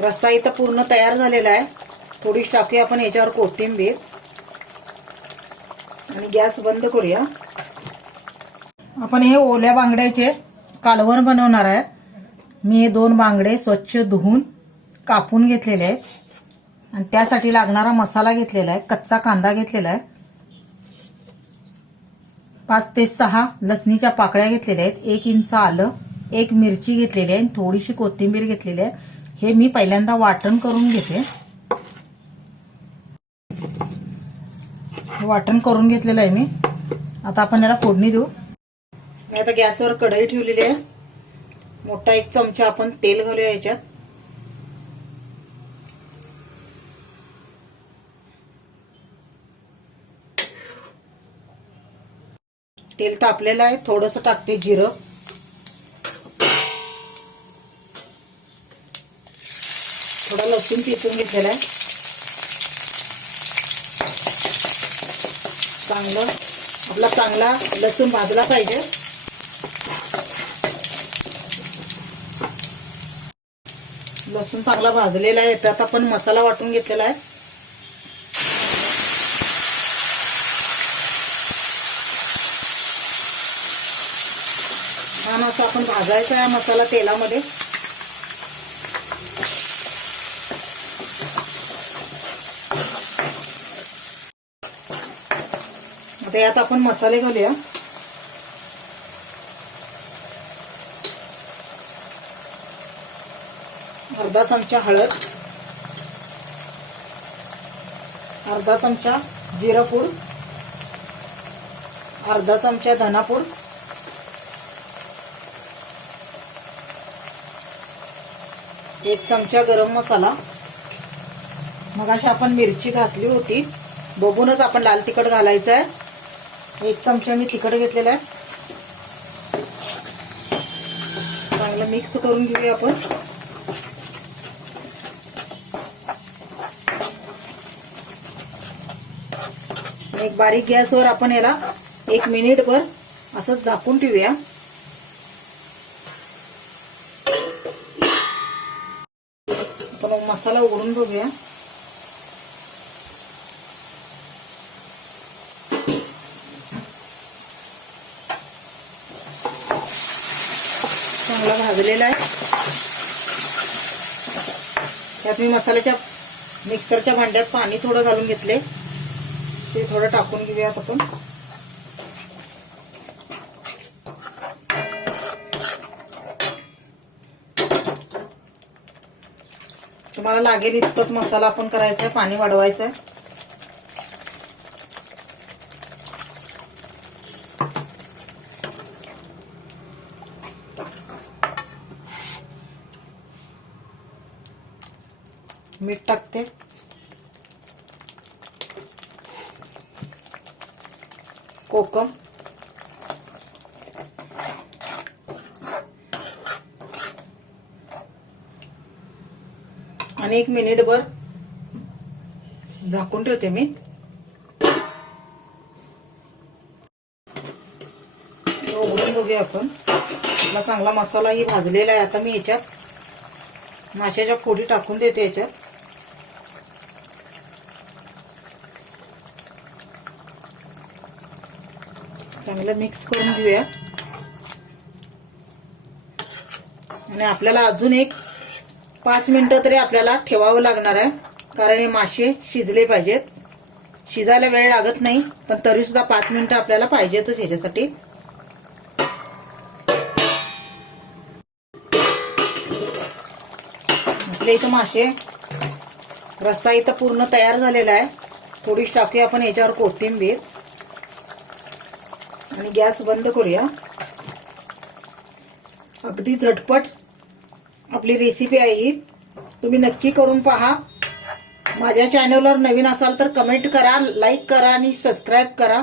रस्सा इथं पूर्ण तयार झालेला आहे. थोडीशी टाकूया आपण याच्यावर कोथिंबीर. आणि गॅस बंद करूया. आपण हे ओल्या बांगड्याचे कालवण बनवणार आहे. मी हे दोन बांगडे स्वच्छ धुवून कापून घेतलेले आहेत. आणि त्यासाठी लागणारा मसाला घेतलेला आहे. कच्चा कांदा घेतलेला आहे. पाच ते सहा लसणीच्या पाकळ्या घेतलेल्या आहेत. एक इंच आलं एक मिरची घेतलेली आहे आणि थोडीशी कोथिंबीर घेतलेली आहे. हे मी पहिल्यांदा वाटण करून घेते. वाटण करून घेतलेलं आहे मी. आता आपण याला फोडणी देऊ. मी आता गॅसवर कढई ठेवलेली आहे. मोठा एक चमचा आपण तेल घालूया याच्यात. तेल तापलेलं आहे. थोडंसं टाकते जिरं. थोडा लसूण पिसून घेतलेला आहे. चांगलं आपला चांगला लसूण भाजला पाहिजे. लसूण चांगला भाजलेला आहे त्यात आपण मसाला वाटून घेतलेला आहे. छान असं आपण भाजायचा आहे मसाला तेलामध्ये. आता यात आपण मसाले घालूया. अर्धा चमचा हळद. अर्धा चमचा जिरापूड अर्धा चमचा धनापूड एक चमचा गरम मसाला. मग अशी आपण मिरची घातली होती. बघूनच आपण लाल तिखट घालायचं आहे एक चमचा मी तिखट घेतलेला आहे. चांगलं मिक्स करून घेऊया आपण. एक बारीक गॅसवर आपण याला एक मिनिटभर असं झाकून ठेवूया. आपण मसाला उघडून बघूया. चांगला भाजलेला आहे. त्यात मी मसाल्याच्या मिक्सरच्या भांड्यात पाणी थोडं घालून घेतले. ते थोडं टाकून घेऊयात आपण. तुम्हाला लागेल इतकंच मसाला आपण करायचा आहे पाणी वाढवायचं आहे. मीठ टाकते. कोकम. आणि एक मिनिटभर झाकून ठेवते मी उघडून बघूया आपण. आपला चांगला मसालाही भाजलेला आहे आता मी याच्यात. माशाच्या फोडी टाकून देते याच्यात. चांगलं मिक्स करून घेऊया. आणि आपल्याला अजून एक पाच मिनटं तरी आपल्याला ठेवावं लागणार आहे. कारण हे मासे शिजले पाहिजेत. शिजायला वेळ लागत नाही पण तरी सुद्धा पाच मिनिटं आपल्याला पाहिजेतच ह्याच्यासाठी. आपल्या इथं मासे रस्सा इथं पूर्ण तयार झालेला आहे. थोडीशी टाकूया आपण याच्यावर कोथिंबीर आणि गॅस बंद करूया. अगदी झटपट आपली रेसिपी आहे ही. तुम्ही नक्की करून पहा. माझ्या चॅनलवर नवीन असाल तर कमेंट करा लाईक करा आणि सबस्क्राईब करा.